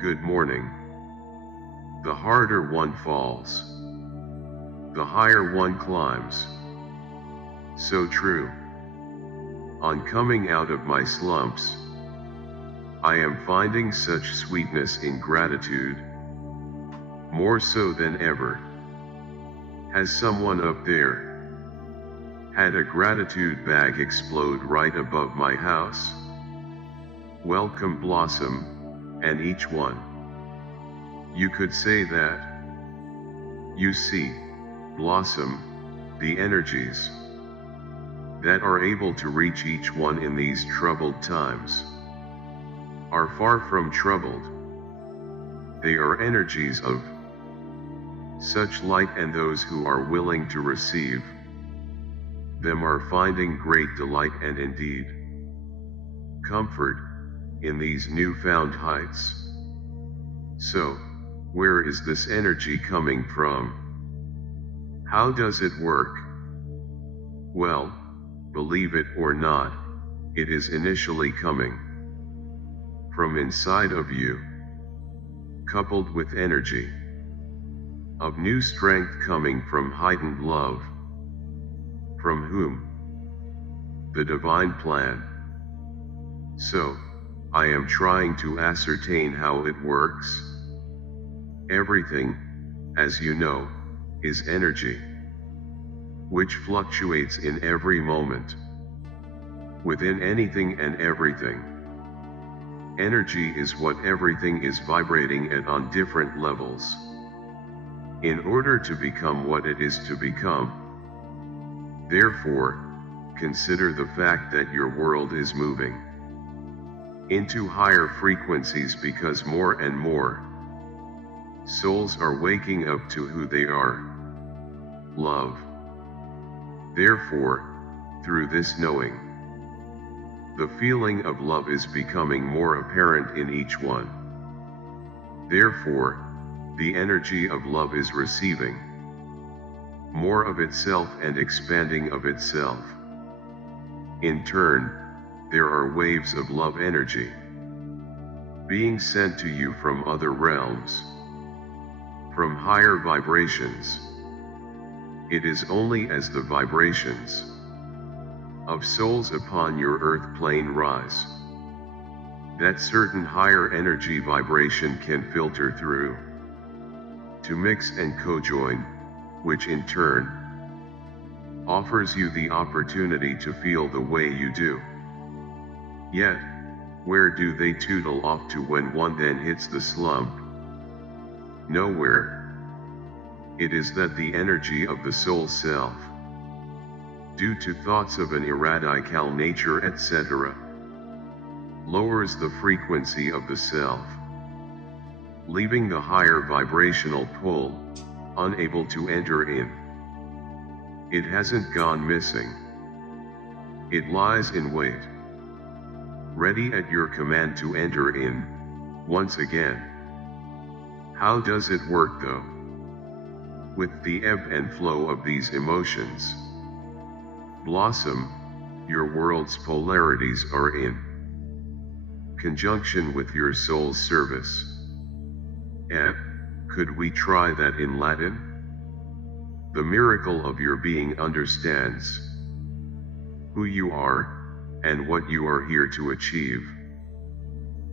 Good morning. The harder one falls, the higher one climbs. So true. On coming out of my slumps, I am finding such sweetness in gratitude, more so than ever. Has someone up there had a gratitude bag explode right above my house? Welcome blossom, and each one. You could say that. You see, blossom, the energies that are able to reach each one in these troubled times are far from troubled. They are energies of such light, and those who are willing to receive them are finding great delight and indeed comfort in these newfound heights. So, where is this energy coming from? How does it work? Well, believe it or not, it is initially coming from inside of you, coupled with energy of new strength coming from heightened love, from whom? The divine plan. So, I am trying to ascertain how it works. Everything, as you know, is energy, which fluctuates in every moment, within anything and everything. Energy is what everything is vibrating at on different levels. In order to become what it is to become. Therefore, consider the fact that your world is moving into higher frequencies because more and more souls are waking up to who they are, love. Therefore, through this knowing, the feeling of love is becoming more apparent in each one. Therefore, the energy of love is receiving more of itself and expanding of itself. In turn, there are waves of love energy being sent to you from other realms, from higher vibrations. It is only as the vibrations of souls upon your earth plane rise that certain higher energy vibration can filter through to mix and co-join, which in turn offers you the opportunity to feel the way you do. Yet, where do they tootle off to when one then hits the slump? Nowhere. It is that the energy of the soul self, due to thoughts of an irradical nature etc., lowers the frequency of the self, leaving the higher vibrational pull unable to enter in. It hasn't gone missing. It lies in wait, ready at your command to enter in, once again. How does it work though? With the ebb and flow of these emotions. Blossom, your world's polarities are in conjunction with your soul's service. Could we try that in Latin? The miracle of your being understands who you are, and what you are here to achieve,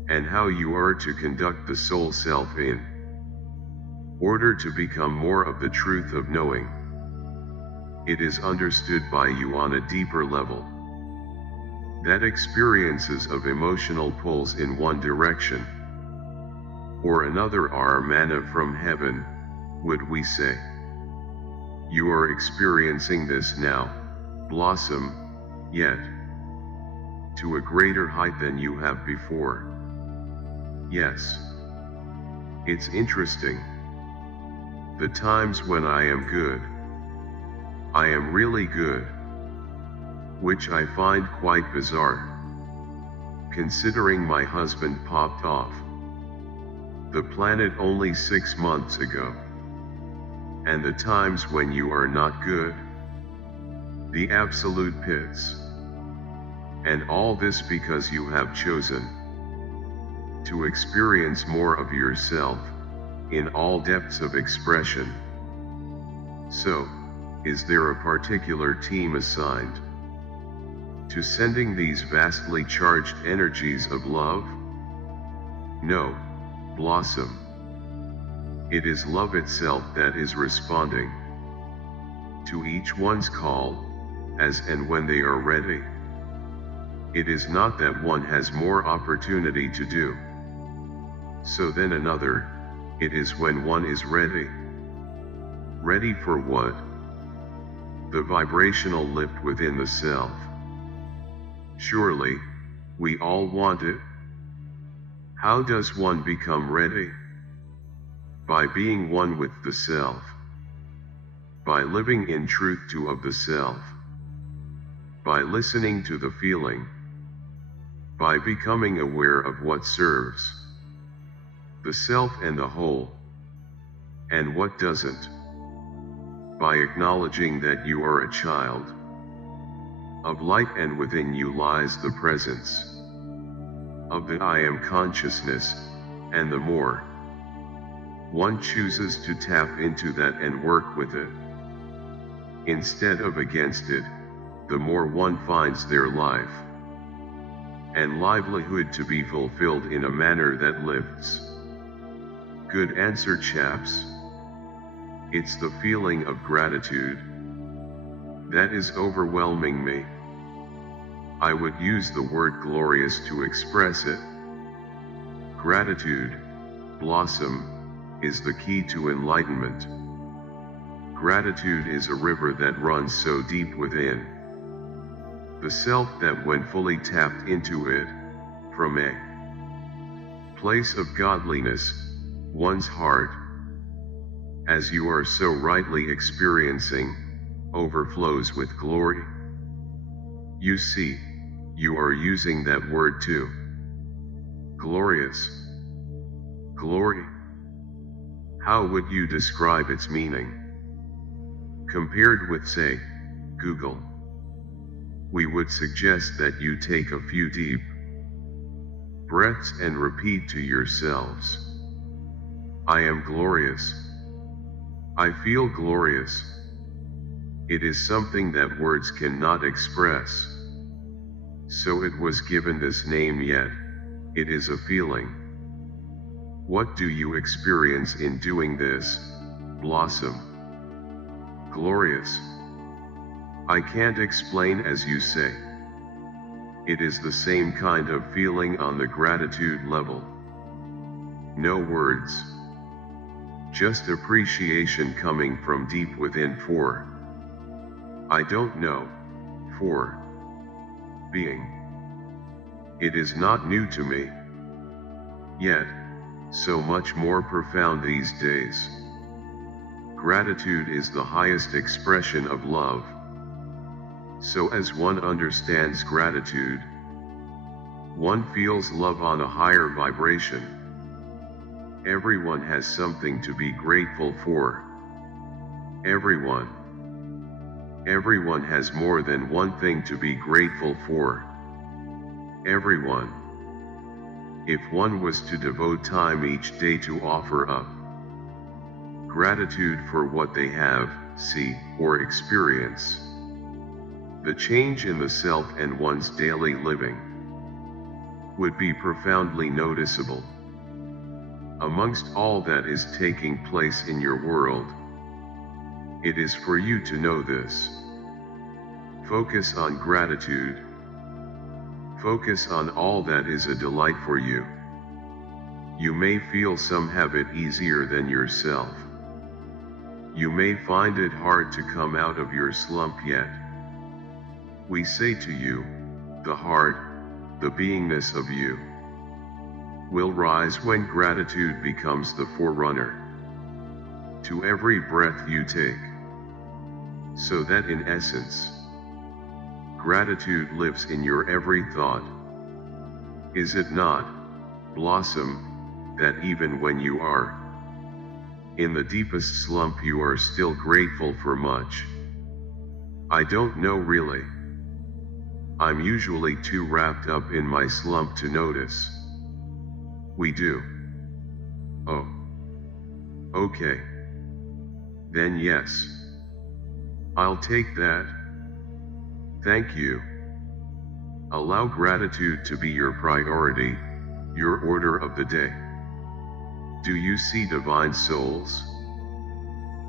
and how you are to conduct the soul self in order to become more of the truth of knowing. It is understood by you on a deeper level that experiences of emotional pulls in one direction or another are manna from heaven, would we say. You are experiencing this now, blossom, yet to a greater height than you have before. Yes. It's interesting. The times when I am good, I am really good, which I find quite bizarre, considering my husband popped off the planet only 6 months ago. And the times when you are not good, the absolute pits. And all this because you have chosen to experience more of yourself, in all depths of expression. So, is there a particular team assigned to sending these vastly charged energies of love? No, Blossom. It is love itself that is responding to each one's call, as and when they are ready. It is not that one has more opportunity to do so than another, it is when one is ready. Ready for what? The vibrational lift within the self. Surely, we all want it. How does one become ready? By being one with the self. By living in truth to of the self. By listening to the feeling. By becoming aware of what serves the self and the whole, and what doesn't. By acknowledging that you are a child of light, and within you lies the presence of the I am consciousness, and the more one chooses to tap into that and work with it, instead of against it, the more one finds their life and livelihood to be fulfilled in a manner that lifts. Good answer, chaps. It's the feeling of gratitude that is overwhelming me. I would use the word glorious to express it. Gratitude, Blossom, is the key to enlightenment. Gratitude is a river that runs so deep within the self that when fully tapped into it, from a place of godliness, one's heart, as you are so rightly experiencing, overflows with glory. You see, you are using that word too. Glorious. Glory. How would you describe its meaning? Compared with, say, Google. We would suggest that you take a few deep breaths and repeat to yourselves, I am glorious. I feel glorious. It is something that words cannot express. So it was given this name, yet it is a feeling. What do you experience in doing this, Blossom? Glorious. I can't explain, as you say. It is the same kind of feeling on the gratitude level. No words. Just appreciation coming from deep within for, I don't know, for being. It is not new to me. Yet, so much more profound these days. Gratitude is the highest expression of love. So as one understands gratitude, one feels love on a higher vibration. Everyone has something to be grateful for. Everyone. Everyone has more than one thing to be grateful for. Everyone. If one was to devote time each day to offer up gratitude for what they have, see, or experience, the change in the self and one's daily living would be profoundly noticeable. Amongst all that is taking place in your world, it is for you to know this. Focus on gratitude. Focus on all that is a delight for you. You may feel some have it easier than yourself. You may find it hard to come out of your slump yet. We say to you, the heart, the beingness of you, will rise when gratitude becomes the forerunner to every breath you take. So that in essence, gratitude lives in your every thought. Is it not, Blossom, that even when you are in the deepest slump you are still grateful for much? I don't know really. I'm usually too wrapped up in my slump to notice. We do. Oh. Okay. Then yes. I'll take that. Thank you. Allow gratitude to be your priority, your order of the day. Do you see divine souls?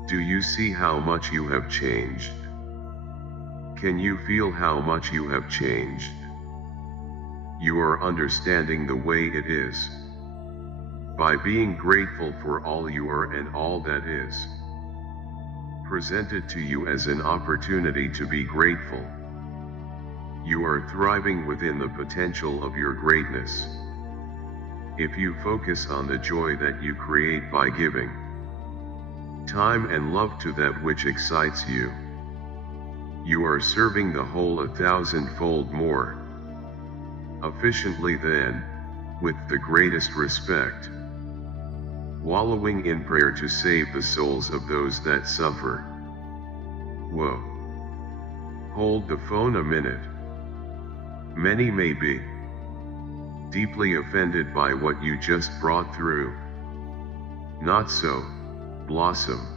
Do you see how much you have changed? Can you feel how much you have changed? You are understanding the way it is. By being grateful for all you are and all that is presented to you as an opportunity to be grateful. You are thriving within the potential of your greatness. If you focus on the joy that you create by giving time and love to that which excites you, you are serving the whole 1,000-fold more efficiently than, with the greatest respect, wallowing in prayer to save the souls of those that suffer. Whoa. Hold the phone a minute. Many may be deeply offended by what you just brought through. Not so, Blossom.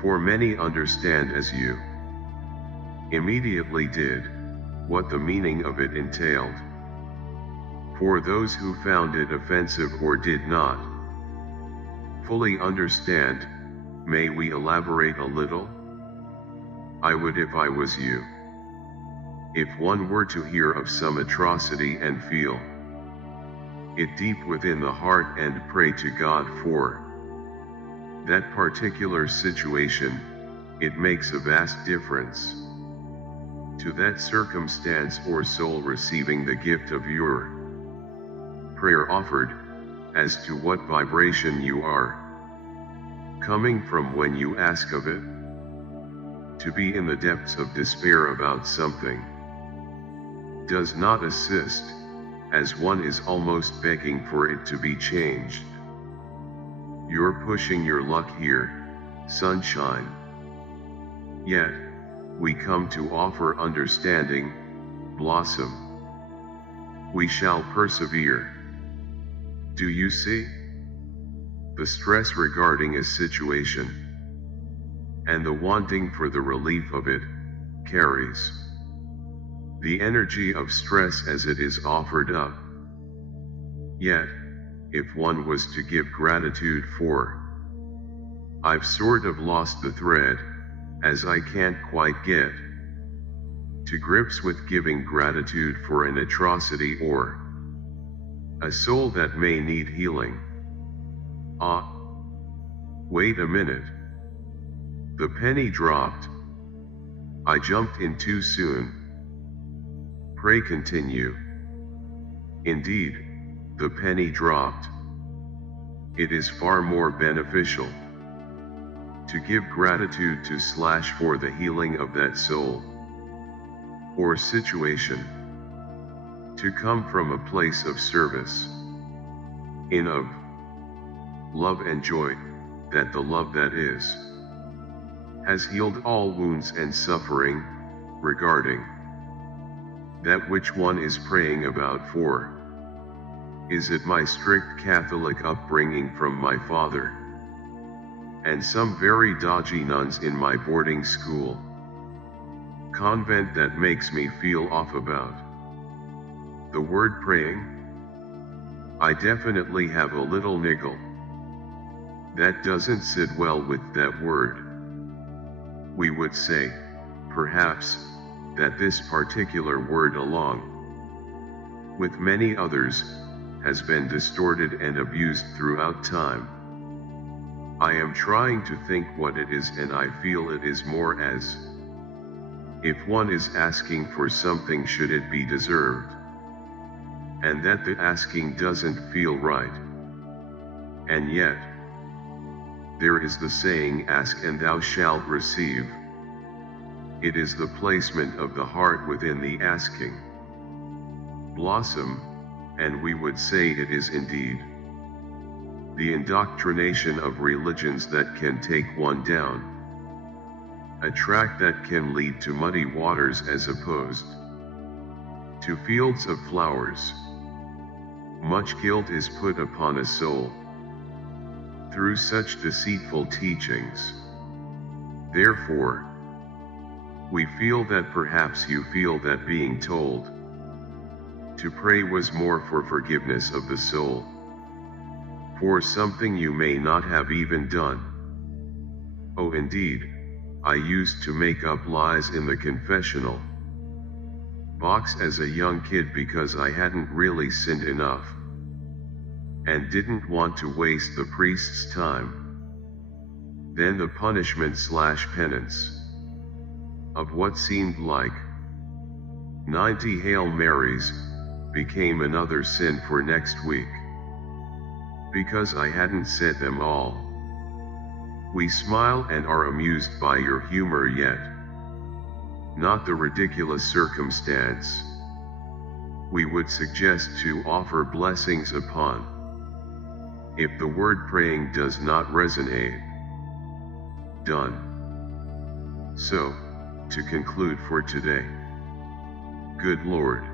For many understand as you immediately did what the meaning of it entailed. For those who found it offensive or did not fully understand, may we elaborate a little? I would if I was you. If one were to hear of some atrocity and feel it deep within the heart and pray to God for that particular situation, it makes a vast difference to that circumstance or soul receiving the gift of your prayer offered, as to what vibration you are coming from when you ask of it. To be in the depths of despair about something does not assist, as one is almost begging for it to be changed. You're pushing your luck here, sunshine. Yet, we come to offer understanding, Blossom. We shall persevere. Do you see? The stress regarding a situation and the wanting for the relief of it carries the energy of stress as it is offered up. Yet, if one was to give gratitude for, I've sort of lost the thread, as I can't quite get to grips with giving gratitude for an atrocity or a soul that may need healing. Ah, wait a minute. The penny dropped. I jumped in too soon. Pray continue. Indeed, the penny dropped. It is far more beneficial to give gratitude to / for the healing of that soul or situation, to come from a place of service, in of love and joy, that the love that is has healed all wounds and suffering, regarding that which one is praying about for. Is it my strict Catholic upbringing from my father, and some very dodgy nuns in my boarding school convent that makes me feel off about the word praying? I definitely have a little niggle that doesn't sit well with that word. We would say, perhaps, that this particular word along with many others has been distorted and abused throughout time. I am trying to think what it is, and I feel it is more as if one is asking for something should it be deserved, and that the asking doesn't feel right. And yet, there is the saying, ask and thou shalt receive. It is the placement of the heart within the asking, Blossom, and we would say it is indeed the indoctrination of religions that can take one down a track that can lead to muddy waters as opposed to fields of flowers. much guilt is put upon a soul through such deceitful teachings. Therefore, we feel that perhaps you feel that being told to pray was more for forgiveness of the soul, for something you may not have even done. Oh, indeed, I used to make up lies in the confessional box as a young kid because I hadn't really sinned enough, and didn't want to waste the priest's time. Then the punishment/penance of what seemed like 90 Hail Marys became another sin for next week, because I hadn't said them all. We smile and are amused by your humor, yet not the ridiculous circumstance. We would suggest to offer blessings upon, if the word praying does not resonate. Done. So, to conclude for today, good Lord,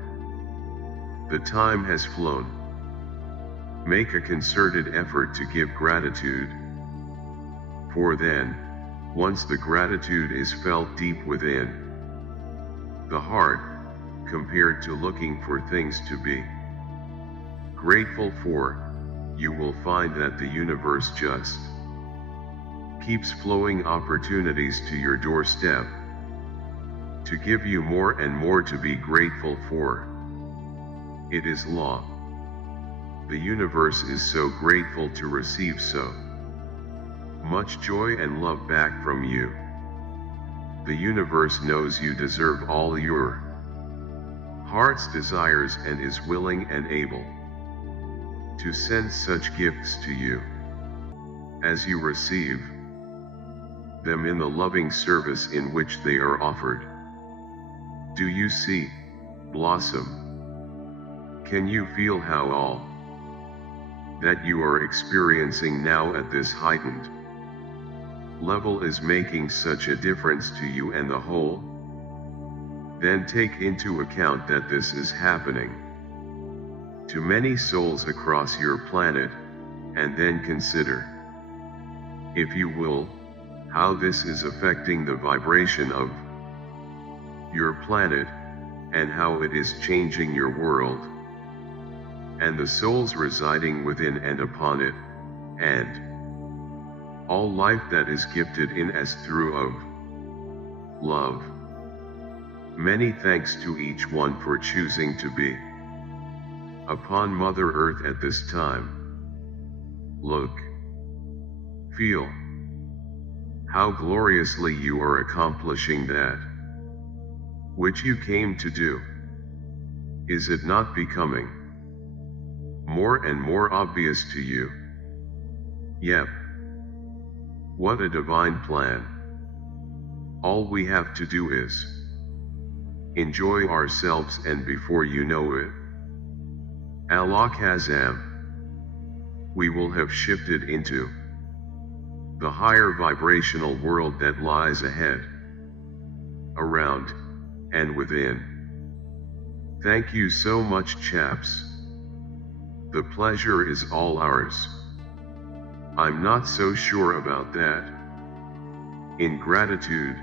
the time has flown. Make a concerted effort to give gratitude, for then, once the gratitude is felt deep within the heart, compared to looking for things to be grateful for, you will find that the universe just keeps flowing opportunities to your doorstep to give you more and more to be grateful for. It is law. The universe is so grateful to receive so much joy and love back from you. The universe knows you deserve all your heart's desires and is willing and able to send such gifts to you as you receive them in the loving service in which they are offered. Do you see, blossom? Can you feel how all that you are experiencing now at this heightened level is making such a difference to you and the whole? Then take into account that this is happening to many souls across your planet, and then consider, if you will, how this is affecting the vibration of your planet, and how it is changing your world, and the souls residing within and upon it, and all life that is gifted in as through of love. Many thanks to each one for choosing to be upon Mother Earth at this time. Look, feel how gloriously you are accomplishing that which you came to do. Is it not becoming more and more obvious to you? Yep. What a divine plan. All we have to do is enjoy ourselves, and before you know it, Alakazam, we will have shifted into the higher vibrational world that lies ahead, around, and within. Thank you so much, chaps. The pleasure is all ours. I'm not so sure about that. In gratitude,